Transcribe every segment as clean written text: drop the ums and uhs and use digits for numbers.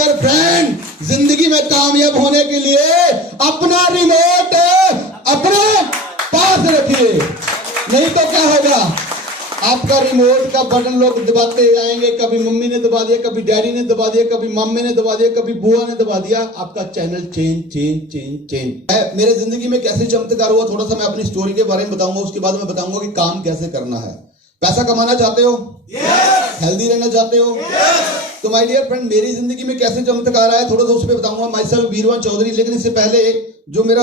Dear friend, जिंदगी में कामयाब होने के लिए अपना रिमोट अपने पास रखिए, नहीं तो क्या होगा, आपका रिमोट का बटन लोग दबाते जाएंगे, कभी मम्मी ने दबा दिया, कभी डैडी ने दबा दिया, कभी मम्मी ने दबा दिया, कभी बुआ ने दबा दिया, आपका चैनल चेंज। मेरे जिंदगी में कैसे चमत्कार हुआ, थोड़ा सा मैं अपनी स्टोरी के बारे में बताऊंगा, उसके बाद मैं बताऊंगा कि काम कैसे करना है। पैसा कमाना चाहते हो? हेल्दी रहना चाहते हो? तो माय डियर फ्रेंड, मेरी जिंदगी में कैसे चमत्कार आया थोड़ा सा उस पर बताऊंगा। Myself Birwan Chaudhary. लेकिन इससे पहले जो मेरा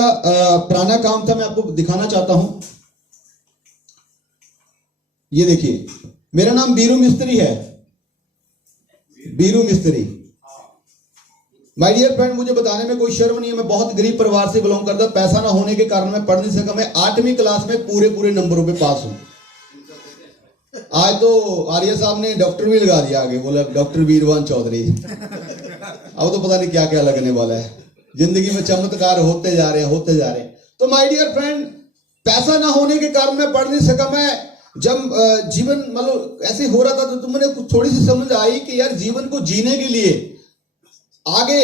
पुराना काम था मैं आपको दिखाना चाहता हूं। ये देखिए, मेरा नाम बीरू मिस्त्री है, बीरू मिस्त्री। माय डियर फ्रेंड, मुझे बताने में कोई शर्म नहीं है, मैं बहुत गरीब परिवार से बिलोंग करता। पैसा ना होने के कारण मैं पढ़ नहीं सका। मैं 8वीं क्लास में पूरे नंबरों पे पास हूं। आज तो आर्य साहब ने डॉक्टर भी लगा दिया आगे, बोला डॉक्टर बीरवान चौधरी। अब तो पता नहीं क्या क्या लगने वाला है। जिंदगी में चमत्कार होते जा रहे हैं। तो माय डियर फ्रेंड, पैसा ना होने के कारण मैं पढ़ नहीं सका। मैं जब जीवन मतलब ऐसे हो रहा था तो मैंने थोड़ी सी समझ आई कि यार जीवन को जीने के लिए, आगे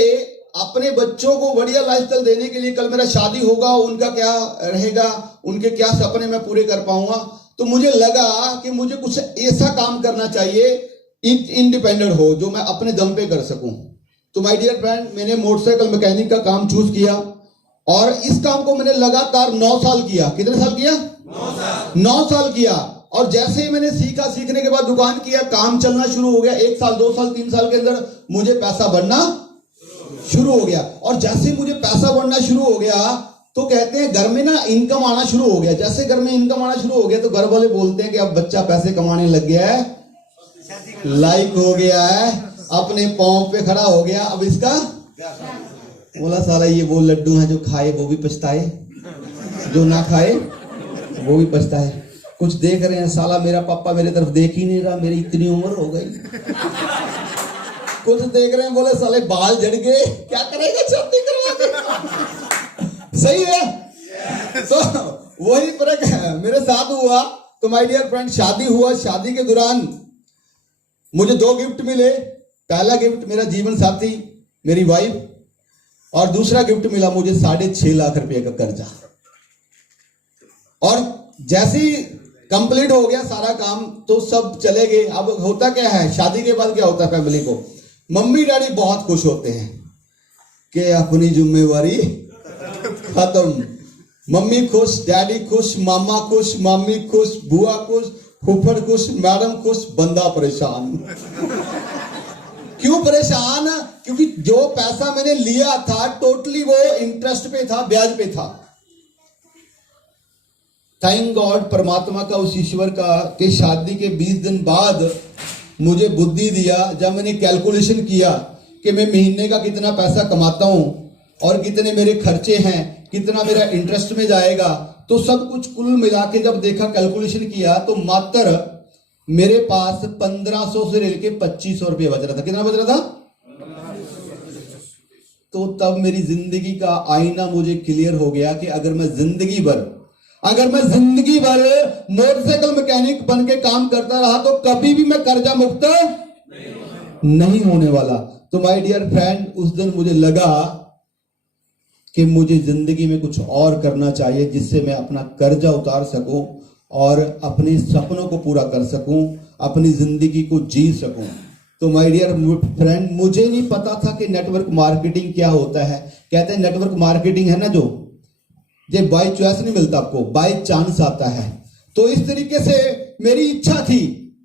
अपने बच्चों को बढ़िया लाइफस्टाइल देने के लिए, कल मेरा शादी होगा, उनका क्या रहेगा, उनके क्या सपने मैं पूरे कर पाऊंगा। तो मुझे लगा कि मुझे कुछ ऐसा काम करना चाहिए इंडिपेंडेंट हो, जो मैं अपने दम पे कर सकूं। तो माय डियर फ्रेंड, मैंने मोटरसाइकिल मैकेनिक का काम चूज किया और इस काम को मैंने लगातार 9 साल किया। कितने साल किया? 9 साल किया। और जैसे ही मैंने सीखा, सीखने के बाद दुकान किया, काम चलना शुरू हो गया। 1 साल 2 साल 3 साल के अंदर मुझे पैसा बढ़ना शुरू हो गया। और जैसे ही मुझे पैसा बढ़ना शुरू हो गया तो कहते हैं घर में ना इनकम आना शुरू हो गया। जैसे घर में इनकम आना शुरू हो गया तो घर वाले बोलते हैं कि अब बच्चा पैसे कमाने लग गया है, लाइक हो गया है, अपने पांव पे खड़ा हो गया, अब इसका बोला साला ये वो लड्डू है जो खाए वो भी पछताए, जो ना खाए वो भी पछताए। कुछ देख रहे हैं, साला मेरा पापा मेरे तरफ देख ही नहीं रहा, मेरी इतनी उम्र हो गई। कुछ देख रहे हैं, बोले साले बाल झड़ गए, क्या करेगा शादी करवा के। सही है। तो वही फर्क मेरे साथ हुआ। तो माय डियर फ्रेंड, शादी हुआ। शादी के दौरान मुझे 2 गिफ्ट मिले। पहला गिफ्ट मेरा जीवन साथी, मेरी वाइफ, और दूसरा गिफ्ट मिला मुझे 6.5 लाख रुपए का कर्जा। और जैसे ही कंप्लीट हो गया सारा काम तो सब चले गए। अब होता क्या है, शादी के बाद क्या होता है, फैमिली को मम्मी डैडी बहुत खुश होते हैं कि अपनी जिम्मेवारी खत्म। मम्मी खुश, डैडी खुश, मामा खुश, मामी खुश, बुआ खुश, फूफड़ खुश, मैडम खुश, बंदा परेशान। क्यों परेशान? क्योंकि जो पैसा मैंने लिया था टोटली वो इंटरेस्ट पे था, ब्याज पे था। थैंक गॉड, परमात्मा का, उस ईश्वर का, कि शादी के 20 दिन बाद मुझे बुद्धि दिया। जब मैंने कैलकुलेशन किया कि मैं महीने का कितना पैसा कमाता हूं और कितने मेरे खर्चे हैं, कितना मेरा इंटरेस्ट में जाएगा, तो सब कुछ कुल मिला के जब देखा, कैलकुलेशन किया, तो मात्र मेरे पास 1500 से लेके 2500 रुपये बच रहा था। कितना बच रहा था? तो तब मेरी जिंदगी का आईना मुझे क्लियर हो गया कि अगर मैं जिंदगी भर मोटरसाइकिल मैकेनिक बन के काम करता रहा तो कभी भी मैं कर्जा मुक्त नहीं होने वाला। तो माय डियर फ्रेंड, उस दिन मुझे लगा कि मुझे जिंदगी में कुछ और करना चाहिए जिससे मैं अपना कर्जा उतार सकूं और अपने सपनों को पूरा कर सकूं, अपनी जिंदगी को जी सकूं। तो माय डियर फ्रेंड, मुझे नहीं पता था कि नेटवर्क मार्केटिंग क्या होता है। कहते हैं नेटवर्क मार्केटिंग है ना, जो ये बाय चॉइस नहीं मिलता आपको, बाय चांस आता है। तो इस तरीके से मेरी इच्छा थी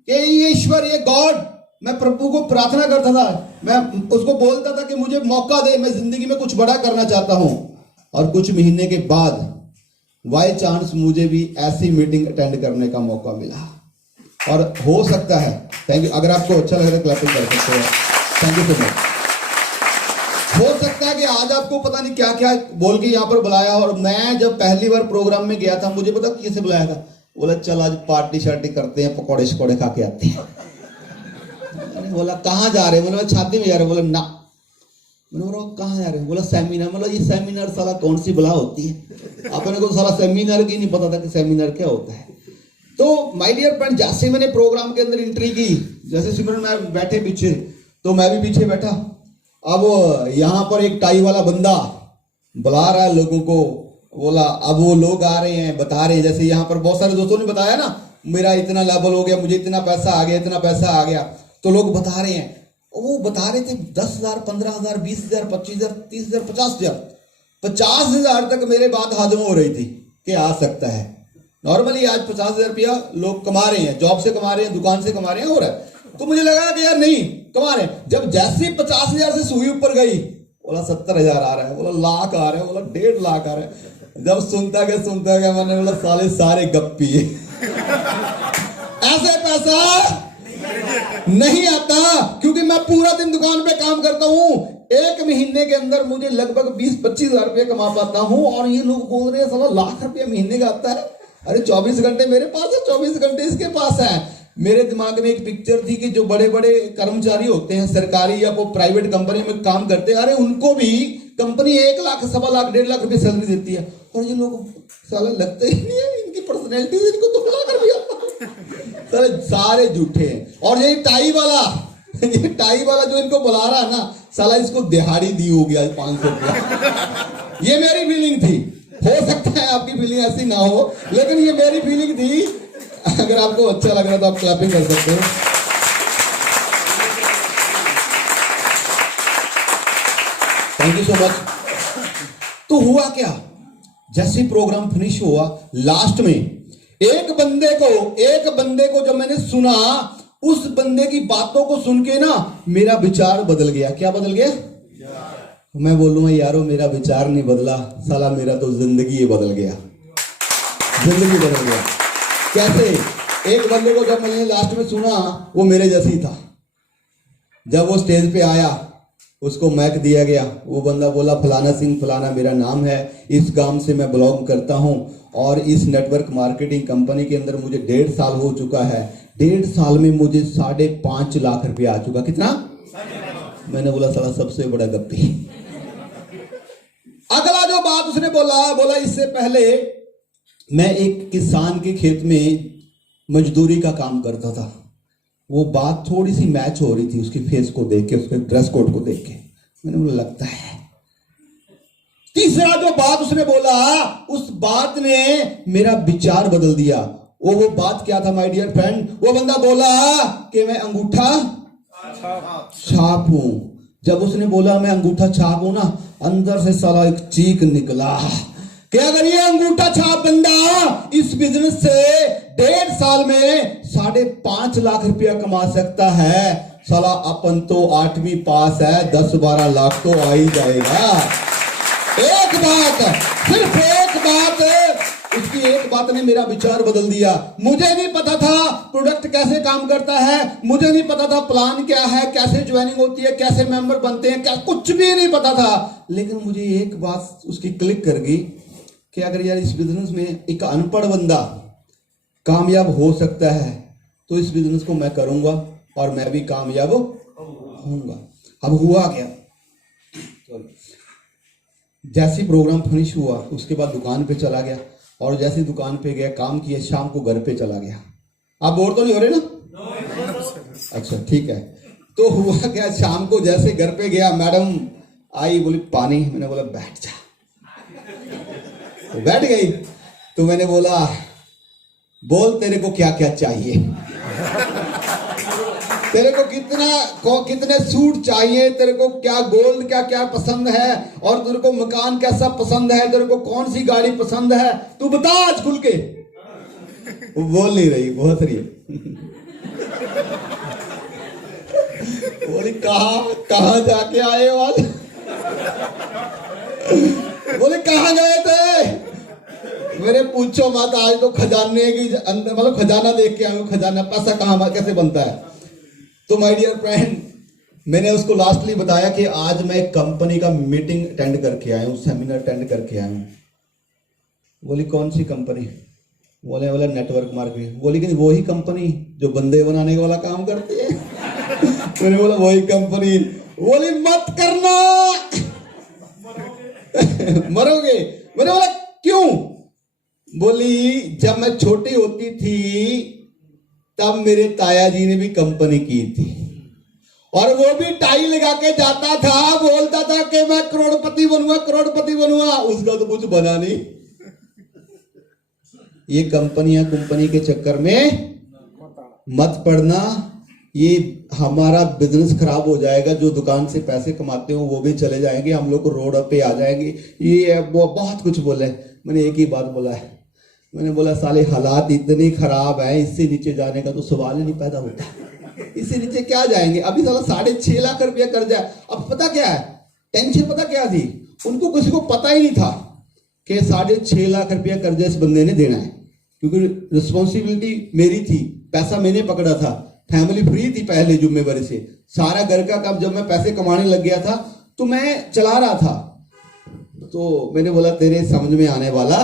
कि ये ईश्वर, ये गॉड, मैं प्रभु को प्रार्थना करता था, मैं उसको बोलता था कि मुझे मौका दे, मैं जिंदगी में कुछ बड़ा करना चाहता हूं। और कुछ महीने के बाद बाय चांस मुझे भी ऐसी मीटिंग अटेंड करने का मौका मिला। और हो सकता है, थैंक यू, अगर आपको अच्छा लग रहा है क्लैपिंग कर सकते हो, थैंक यू सो मच। हो सकता है कि आज आपको पता नहीं क्या क्या बोल के यहाँ पर बुलाया। और मैं जब पहली बार प्रोग्राम में गया था, मुझे पता कैसे बुलाया था, बोला चल आज पार्टी शार्टी करते हैं, पकौड़े शकौड़े खा के आते हैं। बोला कहाँ जा रहे हैं? बोला शादी में जा रहे हैं। बोला ना। मैंने बोला कहाँ जा रहे हैं? बोला सेमिनार। मतलब ये सेमिनार साला कौन सी बला होती है? अपने को साला सेमिनार की नहीं पता था कि सेमिनार क्या होता है। तो माय डियर फ्रेंड, जैसे मैंने प्रोग्राम के अंदर एंट्री की, जैसे सिमरन में बैठे पीछे, तो मैं भी पीछे बैठा। अब यहाँ पर एक टाई वाला बंदा बुला रहा है लोगों को, बोला अब वो लोग आ रहे हैं, बता रहे हैं, जैसे यहाँ पर बहुत सारे दोस्तों ने बताया ना, मेरा इतना लेवल हो गया, मुझे इतना पैसा आ गया, इतना पैसा आ गया, तो लोग बता रहे हैं। वो बता रहे थे 10,000, 15,000, 20,000, 25,000, 30,000, 50,000, 50,000 तक मेरे बात हजम हो रही थी कि आ सकता है। नॉर्मली आज 50,000 रुपया लोग कमा रहे हैं, जॉब से कमा रहे हैं, दुकान से कमा रहे हैं, हो रहा है। तो मुझे लगा कि यार नहीं कमा रहे हैं। जब जैसे 50,000 से सुई ऊपर गई, बोला 70,000 आ रहा है, बोला लाख आ रहा है, बोला 1.5 लाख आ रहा है। जब सुनता गया मैंने बोला सारे गप्पी ऐसे पैसा नहीं आता, क्योंकि मैं पूरा दिन दुकान पे काम करता हूं। एक महीने के अंदर मुझे लगभग 20-25,000 रुपये कमा पाता हूं, और ये लोग बोल रहे हैं साला लाख रुपया महीने का आता है। अरे 24 घंटे मेरे पास है, 24 घंटे इसके पास है। मेरे दिमाग में एक पिक्चर थी कि जो बड़े बड़े कर्मचारी होते हैं सरकारी या वो प्राइवेट कंपनी में काम करते हैं, अरे उनको भी कंपनी 1 लाख, 1.25 लाख, 1.5 लाख रुपये सैलरी देती है, और ये लोग साला लगते ही नहीं है, इनकी पर्सनैलिटी इनको 2 लाख रुपया सारे झूठे हैं। और ये टाई वाला जो इनको बुला रहा है ना, साला इसको दिहाड़ी दी होगी आज 500 रुपया। ये मेरी फीलिंग थी, हो सकता है आपकी फीलिंग ऐसी ना हो, लेकिन ये मेरी फीलिंग थी। अगर आपको अच्छा लग रहा तो आप क्लैपिंग कर सकते हो। Thank you so much. तो हुआ क्या, जैसे प्रोग्राम फिनिश हुआ, लास्ट में एक बंदे को जब मैंने सुना, उस बंदे की बातों को सुन के ना मेरा विचार बदल गया। क्या बदल गया? मैं बोलूंगा यारो मेरा विचार नहीं बदला, साला मेरा तो जिंदगी बदल गया, जिंदगी बदल गया। कैसे? एक बंदे को जब मैंने लास्ट में सुना, वो मेरे जैसी था। जब वो स्टेज पे आया, उसको माइक दिया गया, वो बंदा बोला फलाना सिंह फलाना मेरा नाम है, इस गांव से मैं बिलोंग करता हूं, और इस नेटवर्क मार्केटिंग कंपनी के अंदर मुझे 1.5 साल हो चुका है, 1.5 साल में मुझे 5.5 लाख रुपया आ चुका। कितना? मैंने बोला साला सबसे बड़ा गप्पी। अगला जो बात उसने बोला इससे पहले मैं एक किसान के खेत में मजदूरी का काम करता था। वो बात थोड़ी सी मैच हो रही थी उसकी फेस को देख के, उसके ड्रेस कोड को देख के। मैंने बोला लगता है। तीसरा जो बात उसने बोला, उस बात ने मेरा विचार बदल दिया। वो बात क्या था माय डियर फ्रेंड? वो बंदा बोला कि मैं अंगूठा छाप हूं। जब उसने बोला मैं अंगूठा छाप हूं ना, अंदर से साला एक चीख निकला कि अगर ये अंगूठा छाप बंदा इस बिजनेस से 1.5 साल में 5.5 लाख रुपया कमा सकता है, साला अपन तो 8वीं पास है, 10-12 लाख तो आ ही जाएगा। एक बात, सिर्फ एक बात, उसकी एक बात ने मेरा विचार बदल दिया। मुझे नहीं पता था प्रोडक्ट कैसे काम करता है, मुझे नहीं पता था प्लान क्या है, कैसे ज्वाइनिंग होती है, कैसे मेंबर बनते हैं, क्या कुछ भी नहीं पता था। लेकिन मुझे एक बात उसकी क्लिक कर गई कि अगर यार इस बिजनेस में एक अनपढ़ बंदा कामयाब हो सकता है, तो इस बिजनेस को मैं करूंगा और मैं भी कामयाब होऊंगा। अब हुआ क्या, जैसे प्रोग्राम फिनिश हुआ उसके बाद दुकान पे चला गया, और जैसे दुकान पे गया काम किया, शाम को घर पे चला गया। आप बोर तो नहीं हो रहे ना? अच्छा ठीक है। तो हुआ क्या, शाम को जैसे घर पे गया, मैडम आई, बोली पानी। मैंने बोला बैठ जा, तो बैठ गई। तो मैंने बोला बोल तेरे को क्या क्या चाहिए, तेरे को कितने सूट चाहिए, तेरे को क्या गोल्ड क्या क्या पसंद है, और तेरे को मकान कैसा पसंद है, तेरे को कौन सी गाड़ी पसंद है, तू बता आज खुल के। वो बोल नहीं रही, बहुत रही बोली कहाँ जाके आए हो आज? बोले कहाँ गए थे? मेरे पूछो मत, आज तो खजाने की अंदर, मतलब खजाना देख के आए, खजाना पैसा कहाँ कैसे बनता है। तो माय डियर फ्रेंड, मैंने उसको लास्टली बताया कि आज मैं कंपनी का मीटिंग अटेंड करके आया हूँ, सेमिनार अटेंड करके आया हूँ। बोली कौन सी कंपनी? बोले वाला नेटवर्क मार्केटिंग। बोली कि वही कंपनी जो बंदे बनाने वाला काम करती है? मैंने बोला वही कंपनी। बोली मत करना मरोगे। मैंने बोला क्यों? बोली जब मैं छोटी होती थी तब मेरे ताया जी ने भी कंपनी की थी, और वो भी टाई लगा के जाता था, बोलता था कि मैं करोड़पति बनूंगा, करोड़पति बनूंगा। उसका तो कुछ बना नहीं। ये कंपनी के चक्कर में मत पड़ना, ये हमारा बिजनेस खराब हो जाएगा। जो दुकान से पैसे कमाते हो वो भी चले जाएंगे, हम लोग रोड पे आ जाएंगे। ये वो बहुत कुछ बोले। मैंने एक ही बात बोला है, मैंने बोला साले हालात इतने खराब है, इससे नीचे जाने का तो सवाल ही नहीं पैदा होता। इससे नीचे क्या जाएंगे? अभी साला 6.5 लाख रुपया कर्जा है। अब पता क्या है टेंशन, पता क्या थी उनको? किसी को पता ही नहीं था कि 6.5 लाख रुपया कर्जा इस बंदे ने देना है, क्योंकि रिस्पॉन्सिबिलिटी मेरी थी, पैसा मैंने पकड़ा था, फैमिली फ्री थी पहले जिम्मेवारी से। सारा घर का काम जब मैं पैसे कमाने लग गया था तो मैं चला रहा था। तो मैंने बोला तेरे समझ में आने वाला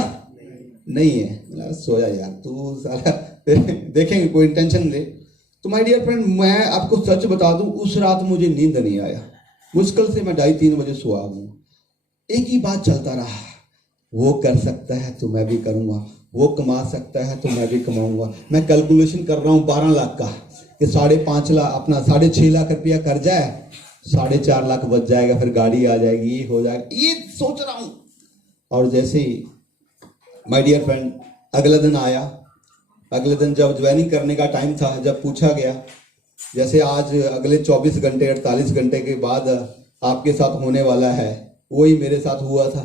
नहीं है। सोया यार तू साला, देखेंगे कोई टेंशन ले। तो माय डियर फ्रेंड, मैं आपको सच बता दूं, उस रात मुझे नींद नहीं आया। मुश्किल से मैं 2:30-3 बजे सोया हूं। एक ही बात चलता रहा, वो कर सकता है तो मैं भी करूंगा, वो कमा सकता है तो मैं भी कमाऊंगा। मैं कैलकुलेशन कर रहा हूं 12 लाख का, कि 5.5 लाख अपना 6.5 लाख रुपया कर्जा है, 4.5 लाख बच जाएगा, फिर गाड़ी आ जाएगी, ये हो जाएगा, ये सोच रहा हूं। और जैसे ही माय डियर फ्रेंड अगला दिन आया, अगले दिन जब ज्वाइनिंग करने का टाइम था, जब पूछा गया जैसे आज अगले 24 घंटे 48 घंटे के बाद आपके साथ होने वाला है, वही मेरे साथ हुआ था।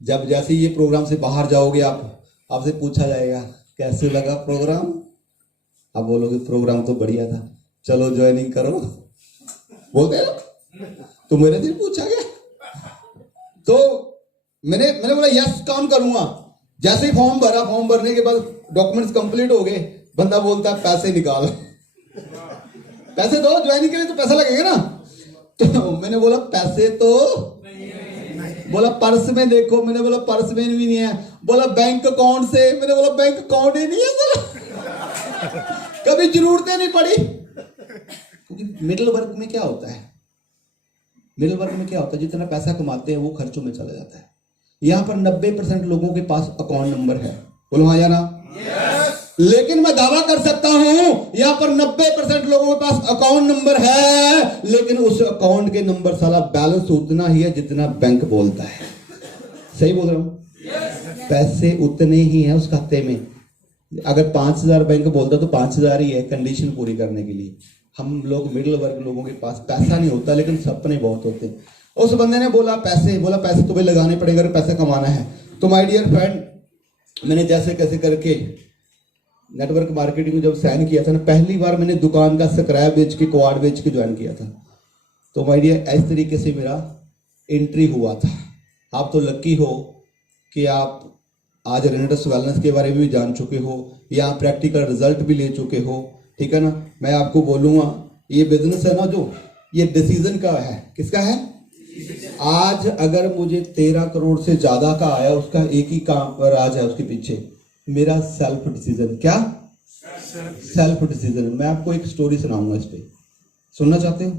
जब जैसे ये प्रोग्राम से बाहर जाओगे आपसे पूछा जाएगा कैसे लगा प्रोग्राम, आप बोलोगे प्रोग्राम तो बढ़िया था, चलो ज्वाइनिंग करो, बोलते हैं ना। तो मेरे से पूछा गया तो मैंने बोला यस काम करूंगा। जैसे ही फॉर्म भरा, फॉर्म भरने के बाद डॉक्यूमेंट्स कंप्लीट हो गए, बंदा बोलता है पैसे निकाल। पैसे दो, ज्वाइनिंग के लिए तो पैसा लगेगा ना। तो मैंने बोला पैसे तो बोला पर्स में देखो, मैंने बोला पर्स में भी नहीं है। बोला बैंक अकाउंट से, मैंने बोला बैंक अकाउंट ही नहीं है। कभी जरूरतें नहीं पड़ी। क्योंकि मिडिल वर्ग में क्या होता है, मिडिल वर्ग में क्या होता है, जितना पैसा कमाते हैं वो खर्चों में चला जाता है। यहां पर 90% लोगों के पास अकाउंट नंबर है, बोलो हाँ या ना? yes. लेकिन मैं दावा कर सकता हूं यहां पर 90% लोगों के पास अकाउंट नंबर है, लेकिन उस अकाउंट के नंबर साला बैलेंस उतना ही है जितना बैंक बोलता है। सही बोल रहा हूं? yes. पैसे उतने ही हैं उस खाते में। अगर 5,000 बैंक बोलता तो 5,000 ही है कंडीशन पूरी करने के लिए। हम लोग मिडिल वर्ग लोगों के पास पैसा नहीं होता, लेकिन सपने बहुत होते हैं। उस बंदे ने बोला पैसे तुम्हें लगाने पड़ेंगे अगर पैसा कमाना है। तो माय डियर फ्रेंड, मैंने जैसे कैसे करके नेटवर्क मार्केटिंग में जब साइन किया था ना, पहली बार मैंने दुकान का स्क्रैप बेच के, क्वाड बेच के ज्वाइन किया था। तो माय डियर इस तरीके से मेरा एंट्री हुआ था। आप तो लकी हो कि आप आज रेनेटस वेलनेस के बारे में भी जान चुके हो, या प्रैक्टिकल रिजल्ट भी ले चुके हो, ठीक है ना। मैं आपको बोलूंगा ये बिजनेस है ना जो, ये डिसीजन का है। किसका है? आज अगर मुझे 13 करोड़ से ज्यादा का आया, उसका एक ही काम राज है उसके पीछे, मेरा सेल्फ डिसीजन। क्या? Self decision. मैं आपको एक स्टोरी सुनाऊंगा, इस पे सुनना चाहते हो?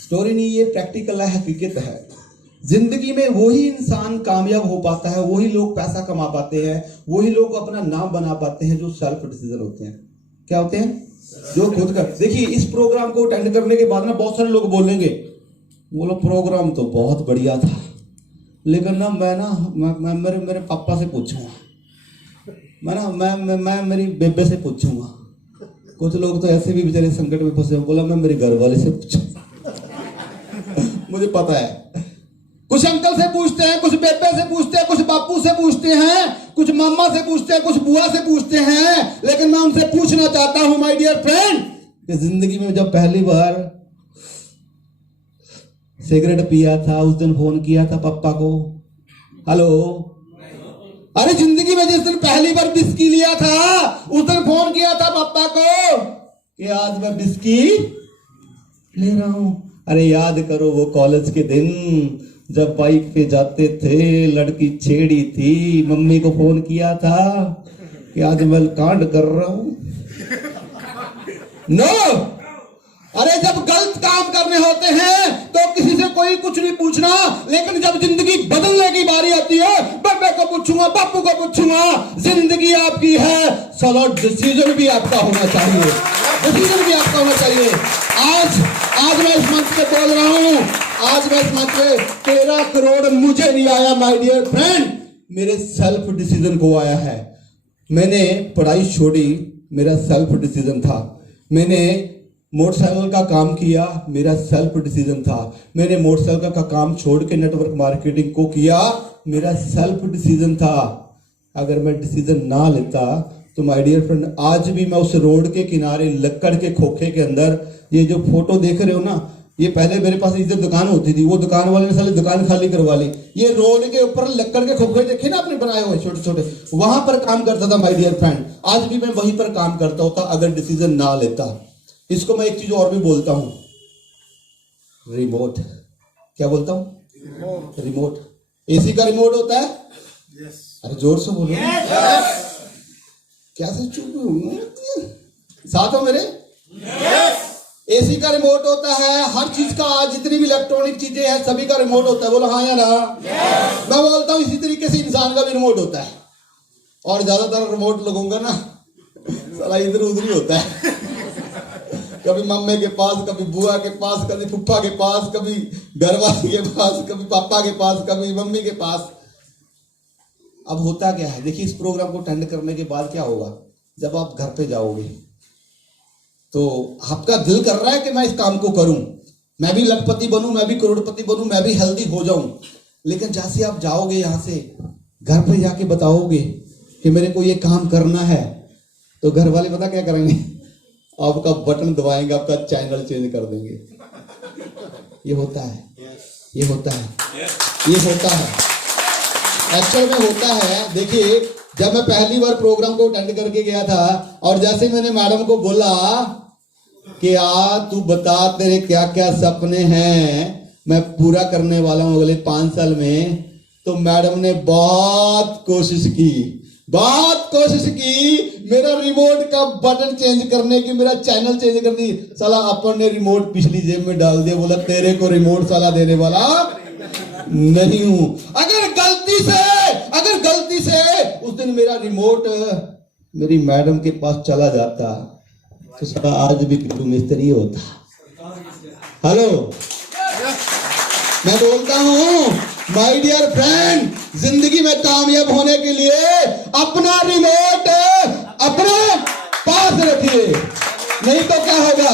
स्टोरी नहीं, ये प्रैक्टिकल है, हकीकत है। जिंदगी में वही इंसान कामयाब हो पाता है, वही लोग पैसा कमा पाते हैं, वही लोग अपना नाम बना पाते हैं जो सेल्फ डिसीजन होते हैं। क्या होते हैं? जो खुद का। देखिए इस प्रोग्राम को अटेंड करने के बाद ना बहुत सारे लोग बोलेंगे, बोलो प्रोग्राम तो बहुत बढ़िया था, लेकिन ना मैं मेरे पापा से पूछूंगा, मैं मेरी बेबे से पूछूंगा। कुछ लोग तो ऐसे भी बेचारे संकट में फंसे, बोला मैं मेरे घर वाले से पूछूंगा। मुझे पता है कुछ अंकल से पूछते हैं, कुछ बेबे से पूछते हैं, कुछ बापू से पूछते हैं, कुछ मामा से पूछते हैं, कुछ बुआ से पूछते हैं, लेकिन मैं उनसे पूछना चाहता हूं माय डियर फ्रेंड, कि जिंदगी में जब पहली बार सिगरेट पिया था उस दिन फोन किया था पापा को? हेलो? अरे जिंदगी में जिस दिन पहली बार बिस्की लिया था उस दिन फोन किया था पापा को कि आज मैं बिस्की ले रहा हूं। अरे याद करो वो कॉलेज के दिन जब बाइक पे जाते थे, लड़की छेड़ी थी, मम्मी को फोन किया था कि आज मैं कांड कर रहा हूं। नो, अरे जब गलत काम करने होते हैं तो किसी से कोई भी कुछ नहीं पूछना, लेकिन जब जिंदगी बदलने की बारी आती है, बेबे को पूछूंगा, बापू को पूछूंगा। जिंदगी आपकी है, चलो डिसीजन भी आपका होना चाहिए, डिसीजन भी आपका होना चाहिए। आज मैं इस मंच पे बोल रहा हूं, आज मैं इस मंच पे 13 करोड़ मुझे नहीं आया माय डियर फ्रेंड, मेरे सेल्फ डिसीजन को आया है। मैंने पढ़ाई छोड़ी, मेरा सेल्फ डिसीजन था। मैंने मोटरसाइकिल का काम किया, मेरा सेल्फ डिसीजन था। मैंने मोटरसाइकिल का काम छोड़ के नेटवर्क मार्केटिंग को किया, मेरा सेल्फ डिसीजन था। अगर मैं डिसीजन ना लेता तो माय डियर फ्रेंड, आज भी मैं उस रोड के किनारे लक्कड़ के खोखे के अंदर, ये जो फोटो देख रहे हो ना, ये पहले मेरे पास इधर दुकान होती थी, वो दुकान वाले ने साले दुकान खाली करवा ली। ये रोड के ऊपर लक्कड़ के खोखे देखे ना आपने बनाए हुए छोटे छोटे, वहां पर काम करता था माय डियर फ्रेंड। आज भी मैं वहीं पर काम करता होता अगर डिसीजन ना लेता। इसको मैं एक चीज और भी बोलता हूं, रिमोट। क्या बोलता हूं? रिमोट। एसी का रिमोट होता है? अरे जोर से बोलो। क्या से चुप हो? साथ हो मेरे? एसी का रिमोट होता है, हर चीज का, जितनी भी इलेक्ट्रॉनिक चीजें हैं सभी का रिमोट होता है। बोलो हाँ या ना? मैं बोलता हूं इसी तरीके से इंसान का भी रिमोट होता है। और ज्यादातर रिमोट लोगों का ना साला इधर उधर ही होता है, कभी मम्मी के पास, कभी बुआ के पास, कभी फुप्पा के पास, कभी घरवाली के पास, कभी पापा के पास, कभी मम्मी के पास। अब होता क्या है, देखिए इस प्रोग्राम को अटेंड करने के बाद क्या होगा, जब आप घर पे जाओगे तो आपका दिल कर रहा है कि मैं इस काम को करूं, मैं भी लखपति बनूं, मैं भी करोड़पति बनूं, मैं भी हेल्दी हो जाऊं। लेकिन जैसे आप जाओगे यहां से, घर पे जाके बताओगे कि मेरे को ये काम करना है, तो घर वाले पता क्या करेंगे, आपका बटन दबाएंगे, आपका चैनल चेंज कर देंगे। ये होता है, ये होता है, ये होता है, एक्चुअल में होता है। देखिए जब मैं पहली बार प्रोग्राम को अटेंड करके गया था, और जैसे मैंने मैडम को बोला कि तू बता तेरे क्या क्या सपने हैं, मैं पूरा करने वाला हूं अगले 5 साल में, तो मैडम ने बहुत कोशिश की मेरा रिमोट का बटन चेंज करने की, मेरा चैनल चेंज करने की। साला अपन ने रिमोट पिछली जेब में डाल दिया, बोला तेरे को रिमोट साला देने वाला नहीं हूं। अगर गलती से उस दिन मेरा रिमोट मेरी मैडम के पास चला जाता तो साला आज भी पिल्लू मिस्त्री होता। हेलो, मैं बोलता हूं माय डियर फ्रेंड, जिंदगी में कामयाब होने के लिए अपना रिमोट अपने पास रखिए, नहीं तो क्या होगा,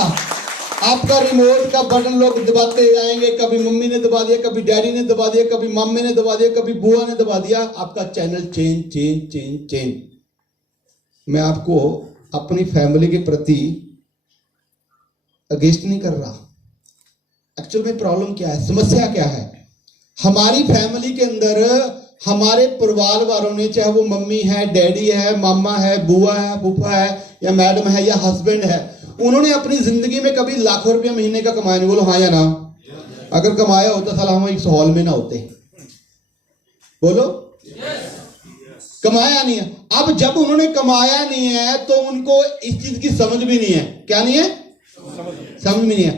आपका रिमोट का बटन लोग दबाते जाएंगे। कभी मम्मी ने दबा दिया, कभी डैडी ने दबा दिया, कभी मम्मी ने दबा दिया, कभी बुआ ने दबा दिया, आपका चैनल चेंज। मैं आपको अपनी फैमिली के प्रति अगेंस्ट नहीं कर रहा। एक्चुअल में प्रॉब्लम क्या है, समस्या क्या है, हमारी फैमिली के अंदर हमारे परिवार वालों ने, चाहे वो मम्मी है, डैडी है, मामा है, बुआ है, फूफा है, या मैडम है, या हस्बैंड है, उन्होंने अपनी जिंदगी में कभी लाखों रुपया महीने का कमाया नहीं। बोलो हाँ या ना? अगर कमाया होता साला हम इस हॉल में ना होते। बोलो कमाया नहीं है। अब जब उन्होंने कमाया नहीं है तो उनको इस चीज की समझ भी नहीं है। क्या नहीं है? समझ भी नहीं है।